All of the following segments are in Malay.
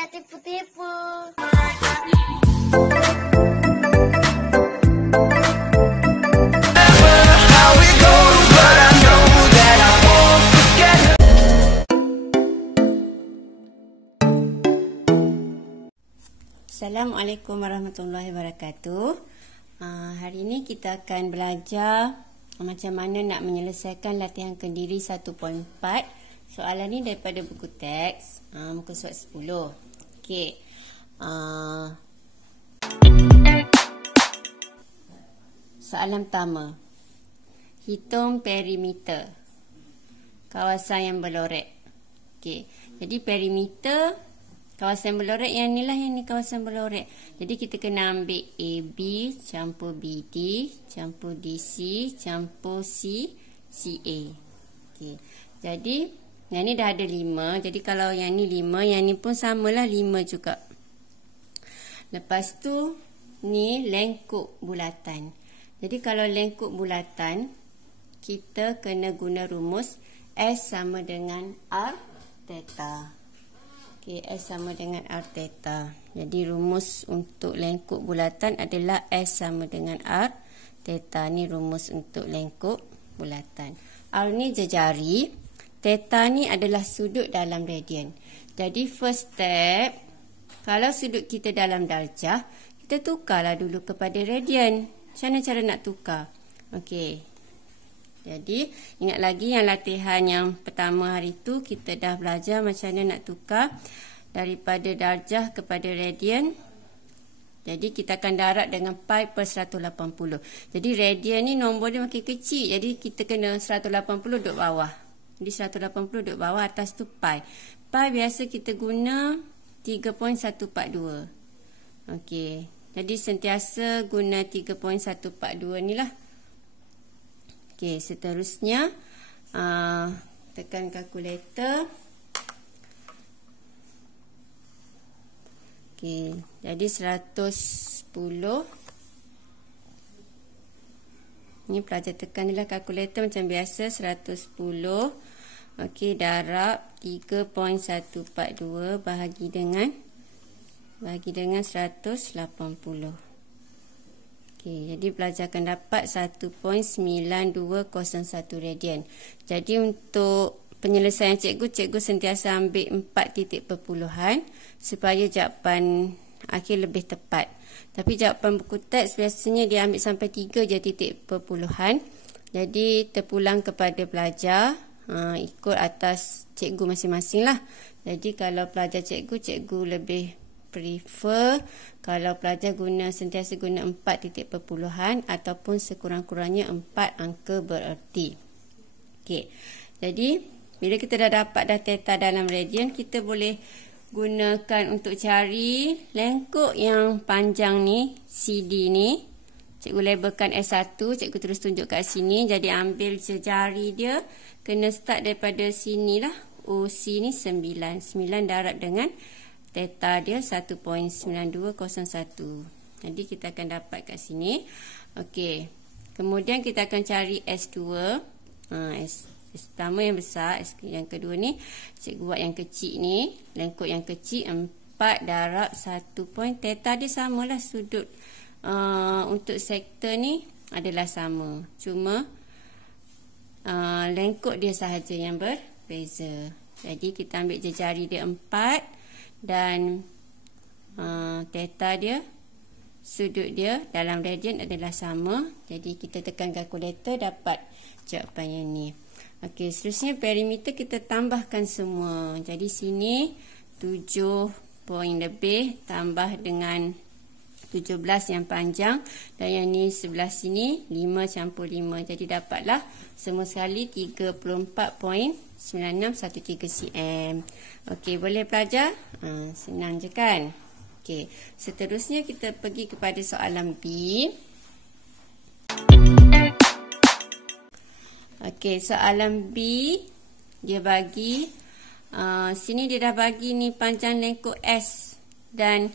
dia tipu-tipu. Assalamualaikum warahmatullahi wabarakatuh. Hari ini kita akan belajar macam mana nak menyelesaikan latihan kendiri 1.4. Soalan ni daripada buku teks muka surat 10. Okey. Soalan pertama. Hitung perimeter kawasan yang berlorek. Okey. Jadi perimeter kawasan berlorek yang ni lah, yang ni kawasan berlorek. Jadi kita kena ambil AB campur BD campur DC campur CA. Okey. Jadi yang ni dah ada 5. Jadi kalau yang ni 5, yang ni pun samalah 5 juga. Lepas tu ni lengkuk bulatan. Jadi kalau lengkuk bulatan, kita kena guna rumus S sama dengan R theta. Okey, S sama dengan R theta. Jadi rumus untuk lengkuk bulatan adalah S sama dengan R theta. Ni rumus untuk lengkuk bulatan. R ni jejari, theta ni adalah sudut dalam radian. Jadi first step, kalau sudut kita dalam darjah, kita tukarlah dulu kepada radian. Macam mana cara nak tukar? Okey. Jadi, ingat lagi yang latihan yang pertama hari tu kita dah belajar macam mana nak tukar daripada darjah kepada radian. Jadi, kita akan darab dengan pi per 180. Jadi, radian ni nombor dia makin kecil. Jadi, kita kena 180 duduk bawah. Jadi, 180 duduk bawah, atas tu pi. Pi biasa kita guna 3.142. Okey. Jadi, sentiasa guna 3.142 ni lah. Okey, seterusnya tekan kalkulator. Okey, jadi 110. Ni pelajar tekan ni lah kalkulator macam biasa, 110. Okey, darab 3.142 bahagi dengan 180. Okey, jadi pelajar akan dapat 1.9201 radian. Jadi untuk penyelesaian cikgu sentiasa ambil 4 titik perpuluhan supaya jawapan akhir lebih tepat. Tapi jawapan buku teks biasanya dia ambil sampai 3 je titik perpuluhan. Jadi terpulang kepada pelajar ikut atas cikgu masing-masing lah. Jadi kalau pelajar cikgu lebih prefer kalau pelajar sentiasa guna 4 titik perpuluhan ataupun sekurang-kurangnya 4 angka bererti. Okey. Jadi bila kita dah dapat theta dalam radian, kita boleh gunakan untuk cari lengkuk yang panjang ni, CD ni. Cikgu labelkan S1, cikgu terus tunjuk kat sini. Jadi ambil jari dia, kena start daripada sini lah. OC ni 9 darab dengan theta dia 1.9201. Jadi kita akan dapat kat sini. Okey. Kemudian kita akan cari S2. S pertama yang besar, S yang kedua ni cikgu buat yang kecil ni. Lengkuk yang kecil 4 darab 1 point. Theta dia samalah, sudut untuk sektor ni adalah sama. Cuma lengkuk dia sahaja yang berbeza. Jadi kita ambil jejari dia 4 dan theta dia, sudut dia dalam radian adalah sama. Jadi kita tekan kalkulator, dapat jawapan yang ni. Okey, seterusnya perimeter kita tambahkan semua. Jadi sini 7 poin lebih tambah dengan 17 yang panjang, dan yang ni sebelah sini 5 campur 5. Jadi dapatlah semua sekali 34.9613 cm. Okey, boleh pelajar? Senang je kan? Okey, seterusnya kita pergi kepada soalan B. Okey, soalan B dia bagi sini dia dah bagi ni panjang lengkuk S, dan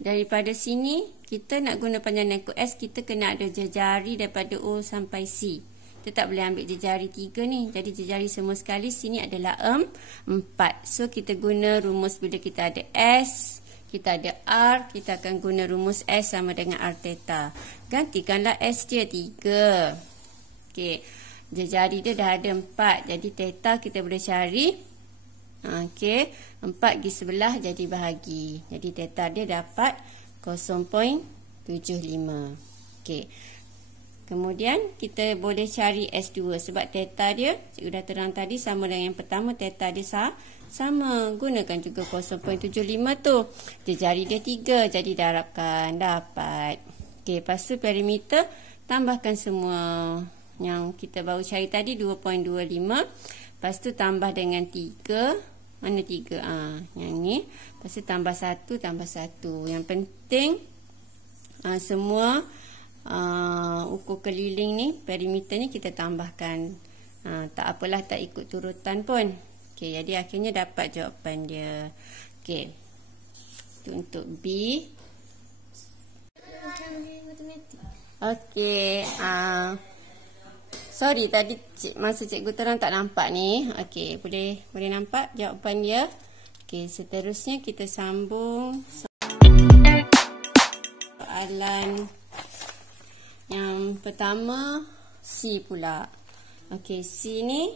daripada sini kita nak guna panjang lengkuk S, kita kena ada jejari daripada O sampai C. kita tak boleh ambil jejari 3 ni. Jadi jejari semua sekali sini adalah 4. So kita guna rumus bila kita ada S, kita ada R, kita akan guna rumus S sama dengan R theta. Gantikanlah S dia 3. Okey. Jejari dia dah ada 4. Jadi theta kita boleh cari. Okey. 4 pergi sebelah jadi bahagi. Jadi theta dia dapat 0.75. Okey. Kemudian kita boleh cari S2 sebab theta dia cikgu dah terang tadi sama dengan yang pertama, theta dia sama. Gunakan juga 0.75 tu. Jejari dia 3 jadi darabkan dapat. Okey, lepas tu perimeter tambahkan semua yang kita baru cari tadi 2.25. Lepas tu tambah dengan 3. Mana 3? Yang ni. Lepas tu tambah 1 tambah 1. Yang penting semua ukur keliling ni, perimeter ni kita tambahkan. Tak apalah tak ikut turutan pun. Okey, jadi akhirnya dapat jawapan dia. Okey. Itu untuk B. Okey, sorry tadi masa cikgu terang tak nampak ni. Okey, boleh nampak jawapan dia. Okey, seterusnya kita sambung soalan yang pertama, C pula. Okey, C ni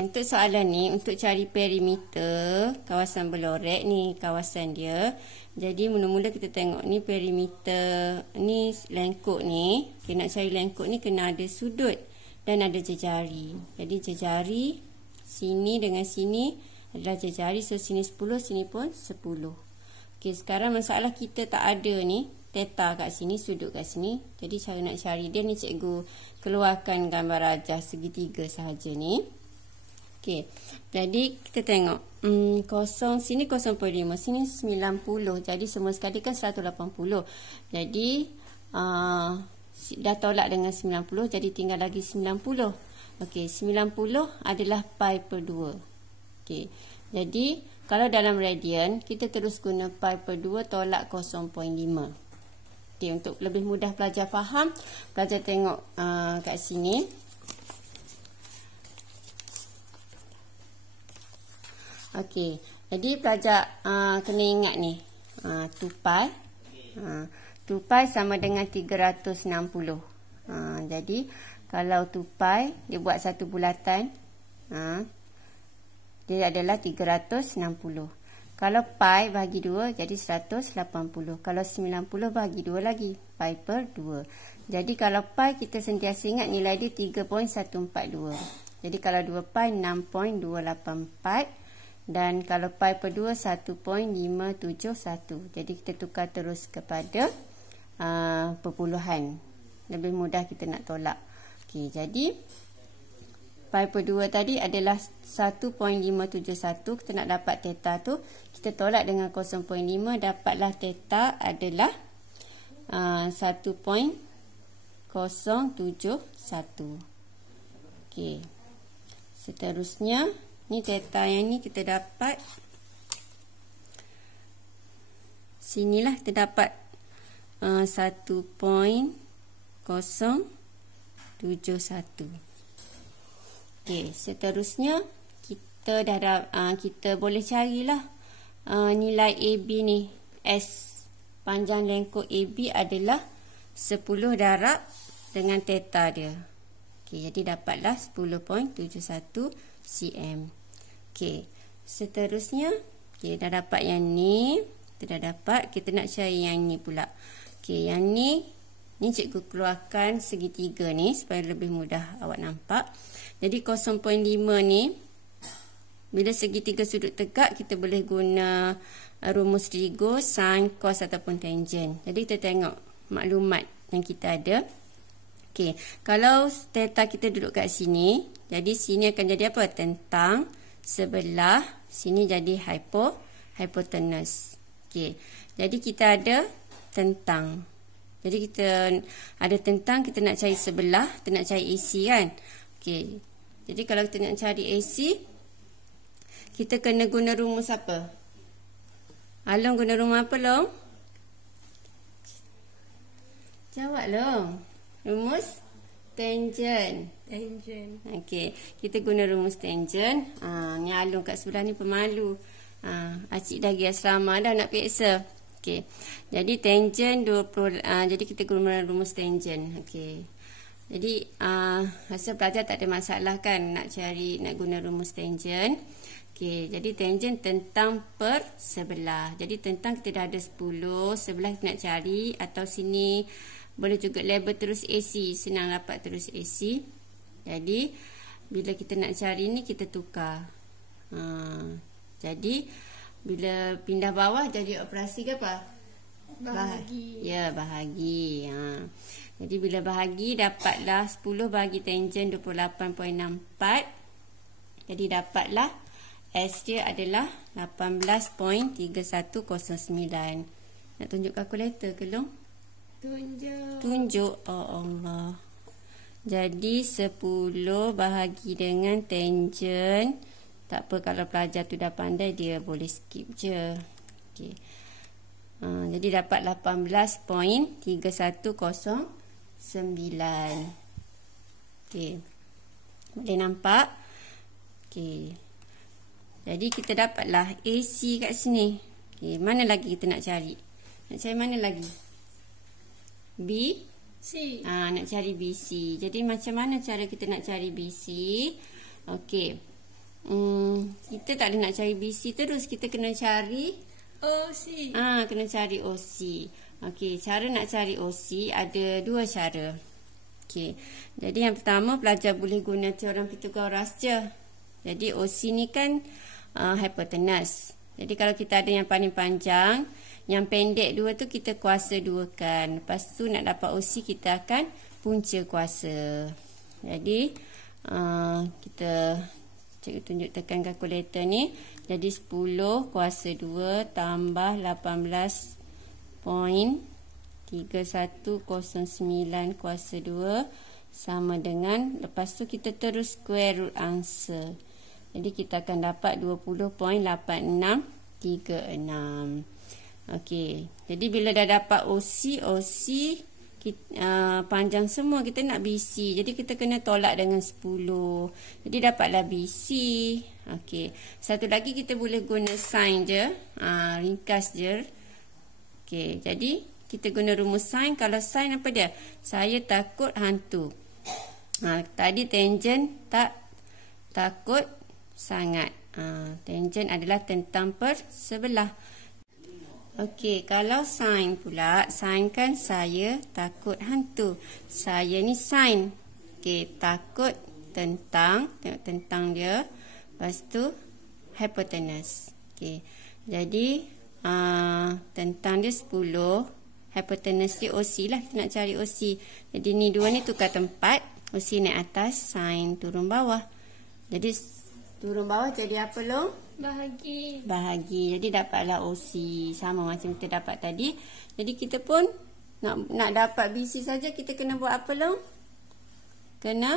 untuk soalan ni untuk cari perimeter kawasan berlorek ni, kawasan dia. Jadi mula-mula kita tengok ni perimeter ni, lengkuk ni. Okay, nak cari lengkuk ni kena ada sudut dan ada jejari. Jadi jejari sini dengan sini adalah jejari. So sini 10, sini pun 10. Okey, sekarang masalah kita tak ada ni theta kat sini, sudut kat sini. Jadi cara nak cari dia ni cikgu keluarkan gambar rajah segitiga sahaja ni. Okey. Jadi kita tengok sini 0.5, sini 90. Jadi semua sekali kan 180. Jadi dah tolak dengan 90, jadi tinggal lagi 90. Okey, 90 adalah pi per 2. Okey. Jadi kalau dalam radian kita terus guna pi per 2 tolak 0.5. Okay, untuk lebih mudah pelajar faham, pelajar tengok kat sini. Okey, jadi pelajar kena ingat ni 2 pi. 2 pi sama dengan 360. Jadi kalau 2 pi dia buat satu bulatan, dia adalah 360. Kalau pi bahagi 2 jadi 180. Kalau 90 bahagi 2 lagi, pi per 2. Jadi kalau pi kita sentiasa ingat nilai dia 3.142. Jadi kalau 2 pi 6.284. Dan kalau pi per 2 1.571. Jadi kita tukar terus kepada perpuluhan. Lebih mudah kita nak tolak. Okey, jadi pi per 2 tadi adalah 1.571. Kita nak dapat theta tu, kita tolak dengan 0.5, dapatlah theta adalah 1.071. Okey. Seterusnya, ni theta yang ni kita dapat. Sinilah kita dapat 1.071. Okey, seterusnya kita boleh carilah nilai AB ni. S panjang lengkuk AB adalah 10 darab dengan theta dia. Okey, jadi dapatlah 10.71 cm. Okey, seterusnya dah dapat yang ni, kita dah dapat, kita nak cari yang ni pula. Okey, yang ni cikgu keluarkan segitiga ni supaya lebih mudah awak nampak. Jadi 0.5 ni, bila segitiga sudut tegak, kita boleh guna rumus Rigo, sin, cos ataupun tangent. Jadi kita tengok maklumat yang kita ada. Okey, kalau theta kita duduk kat sini, jadi sini akan jadi apa? Tentang sebelah, sini jadi hypotenuse. Okey, jadi kita ada tentang. Jadi kita ada tentang, kita nak cari sebelah, kita nak cari AC kan. Okey, jadi kalau kita nak cari AC, kita kena guna rumus apa? Long guna rumus apa, Long? Jawab, Long. Rumus tangent. Okey, kita guna rumus tangent. Ni Alung kat sebelah ni pemalu. Acik dah pergi asrama dah nak periksa. Okey. Jadi tangent 20, jadi kita guna rumus tangent. Okey. Jadi rasa pelajar tak ada masalah kan nak guna rumus tangent. Okey, jadi tangent tentang per sebelah. Jadi tentang kita dah ada 10, sebelah kita nak cari, atau sini boleh juga label terus AC, senang dapat terus AC. Jadi bila kita nak cari ni kita tukar. Jadi bila pindah bawah jadi operasi ke apa? Bahagi. Ya, bahagi. Jadi bila bahagi dapatlah 10 bahagi tangent 28.64. Jadi dapatlah S dia adalah 18.3109. Nak tunjuk kalkulator ke Long? Tunjuk. Oh Allah. Jadi 10 bahagi dengan tangent. Tak apa kalau pelajar tu dah pandai, dia boleh skip je. Okey. Jadi dapat 18.3109. Okey. Boleh nampak? Okey. Jadi kita dapatlah AC kat sini. Okey, mana lagi kita nak cari? Nak cari mana lagi? B C. Nak cari BC. Jadi macam mana cara kita nak cari BC? Okey. Kita tak ada nak cari BC terus, kita kena cari OC. Kena cari OC. Okey, cara nak cari OC ada dua cara. Okey. Jadi yang pertama pelajar boleh guna teorem Pythagoras je. Jadi OC ni kan hypotenuse. Jadi kalau kita ada yang paling panjang, yang pendek dua tu kita kuasa duakan. Lepas tu nak dapat OC kita akan punca kuasa. Jadi kita cikgu tunjuk tekan kalkulator ni. Jadi 10 kuasa 2 tambah 18.3109 kuasa 2 sama dengan, lepas tu kita terus square root answer. Jadi kita akan dapat 20.8636. Okey. Jadi bila dah dapat OC panjang semua, kita nak BC. Jadi kita kena tolak dengan 10. Jadi dapatlah BC. Okey. Satu lagi kita boleh guna sin je. Ringkas je. Okey. Jadi kita guna rumus sin. Kalau sin apa dia? Saya takut hantu. Tadi tangent tak takut sangat. Tangent adalah tentang per sebelah. Okey, kalau sin pula, sin kan saya takut hantu. Saya ni sin. Okey, takut tentang, tengok tentang dia. Lepas tu hypotenuse. Okey. Jadi tentang dia 10, hypotenuse dia OC lah, kita nak cari OC. Jadi ni dua ni tukar tempat, OC naik atas, sin turun bawah. Jadi turun bawah jadi apa Long? Bahagi. Jadi dapatlah OC sama macam kita dapat tadi. Jadi kita pun nak dapat BC saja kita kena buat apa Long? Kena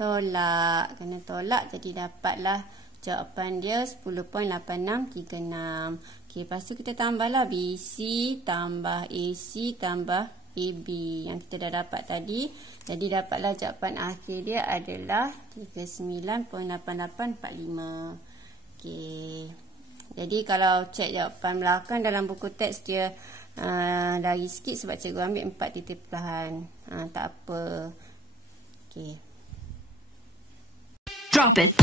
tolak. Kena tolak, jadi dapatlah jawapan dia 10.8636. Okey, lepas tu kita tambahlah BC tambah AC tambah AB yang kita dah dapat tadi. Jadi dapatlah jawapan akhir dia adalah 39.8845. Okey. Jadi kalau cek jawapan belakang dalam buku teks dia lari sikit sebab cikgu ambil 4 titik pelahan. Tak apa. Okey. Drop it.